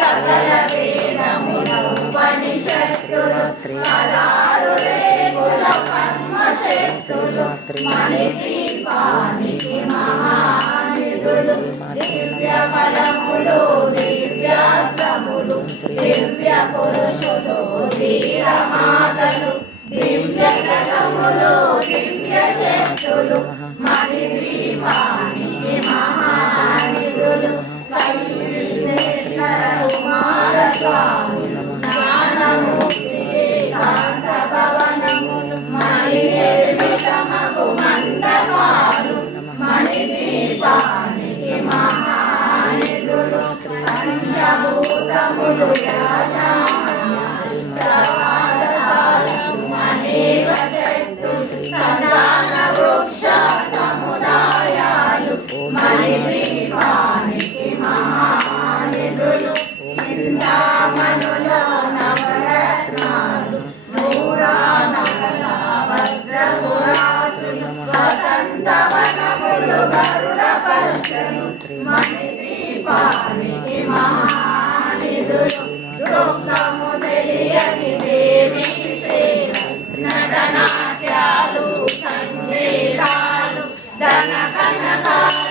సకల వేదముల ఉపనిషత్తులు పదారు రేగుల కర్మశక్తులు మణిదీపానికి మహానిధులు దివ్య బలములు దివ్యాస్త్రములు దివ్య పురుషులు ధీరమాతలు దివ్య జగములు దివ్య శక్తులు మణిదీపానికి మహానిధులు సంగీతేశ్వర కుమార స్వామి జ్ఞానమూర్తి ఏకాంత భవనములు మణినిర్మితమగు మండపాలు మణిదీపానికి మహానిధులు పంచభూతములు అనేక చెట్టు సంతాన వృక్ష సముదాయాలు మణిదీపానికి మహానిధులు చింతామణులో నవరత్నాలు మూరానగల వజ్రపురాసులు వసంతవనములు గరుడ పల్సలు మణిదీపానికి మహానిధులు దుఃఖము తెలియని దేవి సేవ నటనాట్యాలు సంగీతాలు ధన కనకాలు